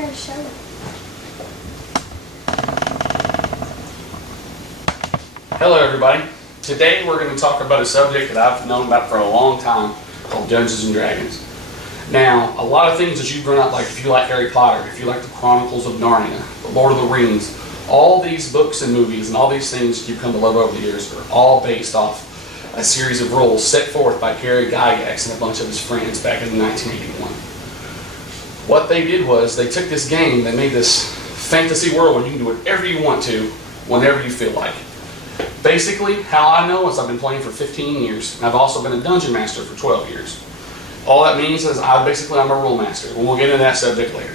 her to show it. Hello everybody. Today we're going to talk about a subject that I've known about for a long time called Dungeons and Dragons. Now, a lot of things that you've grown up like, if you like Harry Potter, if you like the Chronicles of Narnia, the Lord of the Rings, all these books and movies and all these things you've come to love over the years are all based off a series of rules set forth by Gary Gygax and a bunch of his friends back in 1981. What they did was they took this game, they made this fantasy world where you can do whatever you want to, whenever you feel like. Basically, how I know is I've been playing for 15 years, and I've also been a dungeon master for 12 years. All that means is I'm a rule master, and we'll get into that subject later.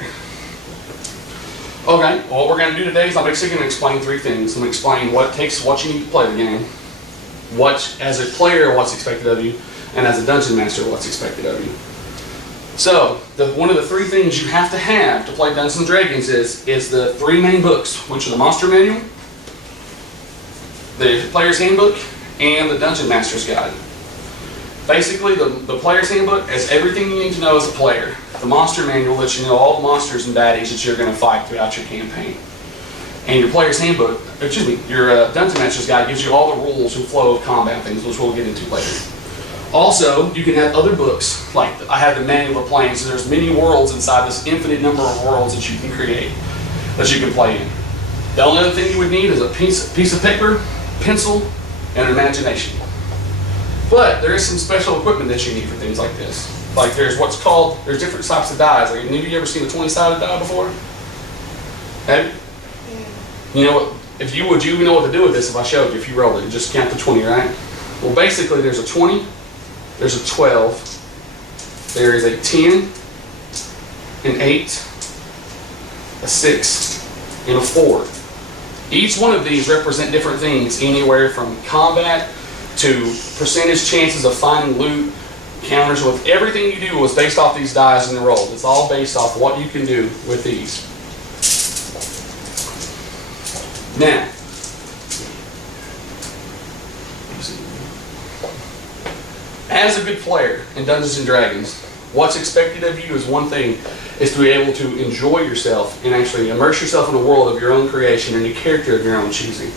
Okay, well, what we're going to do today is I'm basically going to explain three things. I'm going to explain what it takes, what you need to play the game, what, as a player, what's expected of you, and as a dungeon master, what's expected of you. So, one of the three things you have to play Dungeons and Dragons is the three main books, which are the Monster Manual, the Player's Handbook, and the Dungeon Master's Guide. Basically, the Player's Handbook has everything you need to know as a player. The Monster Manual lets you know all the monsters and baddies that you're going to fight throughout your campaign. And your Player's Handbook, your Dungeon Master's Guide gives you all the rules and flow of combat things, which we'll get into later. Also, you can have other books, like I have the Manual of Playing, so there's many worlds inside this infinite number of worlds that you can create, that you can play in. The only other thing you would need is a piece of paper, pencil, and imagination. But there is some special equipment that you need for things like this. Like there's different types of dies. Like, have you ever seen a 20-sided die before? Have you? Yeah. You know what? Would you know what to do with this if I showed you? If you rolled it, just count to 20, right? Well, basically, there's a 20, there's a 12, there is a 10, an 8, a 6, and a 4. Each one of these represent different things, anywhere from combat to percentage chances of finding loot, counters. With everything you do is based off these dice and the rolls. It's all based off what you can do with these. Now, as a good player in Dungeons and Dragons, what's expected of you is one thing, is to be able to enjoy yourself and actually immerse yourself in a world of your own creation and a character of your own choosing.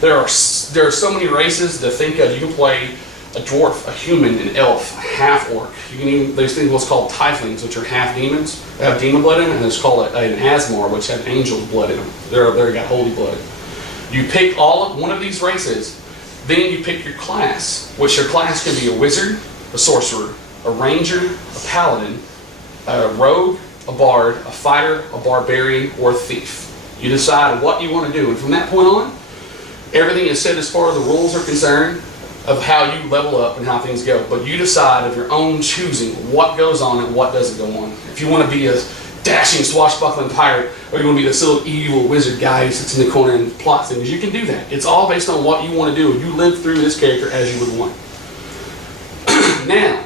There are so many races to think of. You can play a dwarf, a human, an elf, a half-orc. You can even, there's things what's called tieflings, which are half-demons. They have demon blood in them, and there's called an Asmar, which have angel blood in them. They're got holy blood. You pick one of these races, then you pick your class, which your class can be a wizard, a sorcerer, a ranger, a paladin, a rogue, a bard, a fighter, a barbarian, or a thief. You decide what you want to do, and from that point on, everything is set as far as the rules are concerned of how you level up and how things go. But you decide of your own choosing what goes on and what doesn't go on. If you want to be a dashing, swashbuckling pirate, or you want to be this little evil wizard guy who sits in the corner and plots things, you can do that. It's all based on what you want to do. You live through this character as you would want. Now,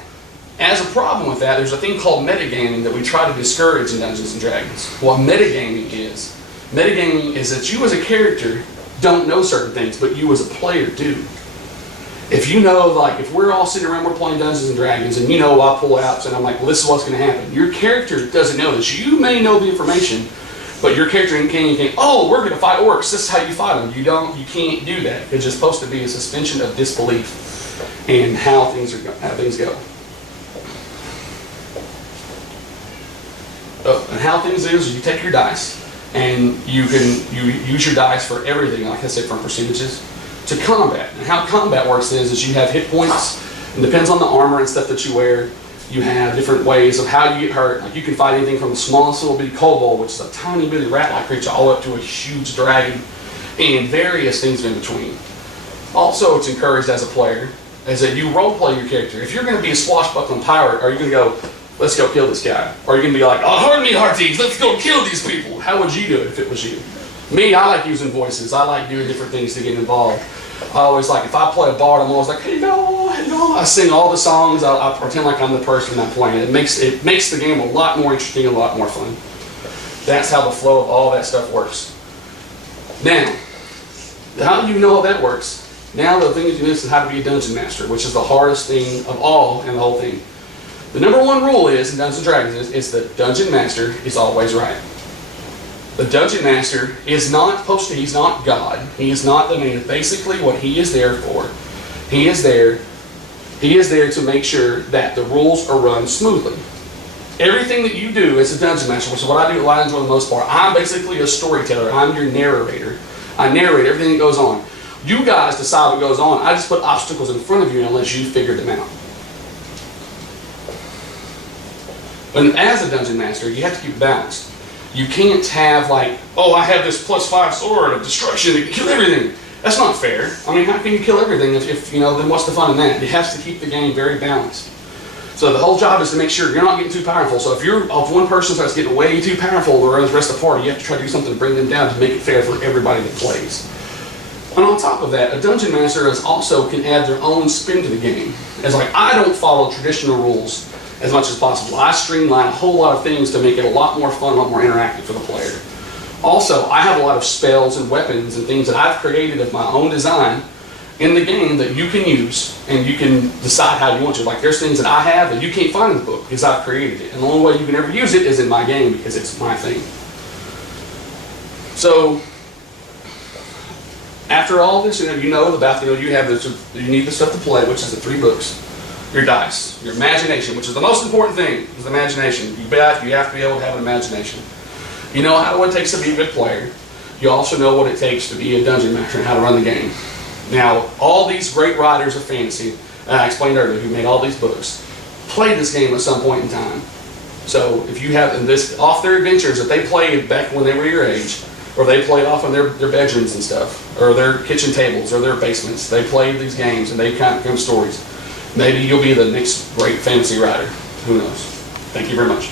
as a problem with that, there's a thing called metagaming that we try to discourage in Dungeons and Dragons. What metagaming is that you as a character don't know certain things, but you as a player do. If you know, like, if we're all sitting around, we're playing Dungeons and Dragons, and you know I pull out and I'm like, well, this is what's going to happen. Your character doesn't know this. You may know the information, but your character can't, oh, we're going to fight orcs. This is how you fight them. You can't do that. It's just supposed to be a suspension of disbelief in how things go. And how things is you take your dice, and you use your dice for everything, like I said, from percentages to combat. And how combat works is you have hit points, and depends on the armor and stuff that you wear. You have different ways of how you get hurt. Like you can fight anything from the smallest little bitty kobold, which is a tiny bitty rat-like creature, all up to a huge dragon, and various things in between. Also, it's encouraged as a player, is that you role-play your character. If you're going to be a swashbuckling pirate, are you going to go, let's go kill this guy? Or are you going to be like, oh, hard me, hearties, let's go kill these people? How would you do it if it was you? Me, I like using voices. I like doing different things to get involved. I always like, if I play a bard, I'm always like, hey, no. I sing all the songs. I pretend like I'm the person I'm playing. It makes the game a lot more interesting, a lot more fun. That's how the flow of all that stuff works. Now, how do you know how that works? Now the thing that you miss is how to be a dungeon master, which is the hardest thing of all in the whole thing. The number one rule is in Dungeons & Dragons is that dungeon master is always right. The Dungeon Master is not supposed to, he's not God. He is not the man. Basically what he is there for, he is there to make sure that the rules are run smoothly. Everything that you do as a Dungeon Master, which is what I do at Lions for the most part, I'm basically a storyteller. I'm your narrator. I narrate everything that goes on. You guys decide what goes on. I just put obstacles in front of you and let you figure them out. And as a Dungeon Master, you have to keep it balanced. You can't have like, oh, I have this +5 sword of destruction that can kill everything. That's not fair. I mean, how can you kill everything if you know, then what's the fun in that? It has to keep the game very balanced. So the whole job is to make sure you're not getting too powerful. So if one person starts getting way too powerful, the rest of the party, you have to try to do something to bring them down to make it fair for everybody that plays. And on top of that, a Dungeon Master can add their own spin to the game. It's like, I don't follow traditional rules as much as possible. I streamline a whole lot of things to make it a lot more fun, a lot more interactive for the player. Also, I have a lot of spells and weapons and things that I've created of my own design in the game that you can use, and you can decide how you want to. Like, there's things that I have that you can't find in the book because I've created it. And the only way you can ever use it is in my game because it's my thing. So, after all this, you have this, you need the stuff to play, which is the 3 books. Your dice, your imagination, which is the most important thing, is imagination. You have to be able to have an imagination. You know what it takes to be a good player. You also know what it takes to be a Dungeon Master and how to run the game. Now, all these great writers of fantasy, I explained earlier, who made all these books, played this game at some point in time. So if you have this off their adventures that they played back when they were your age, or they played off in their bedrooms and stuff, or their kitchen tables, or their basements, they played these games and they kind of become stories. Maybe you'll be the next great fantasy writer. Who knows? Thank you very much.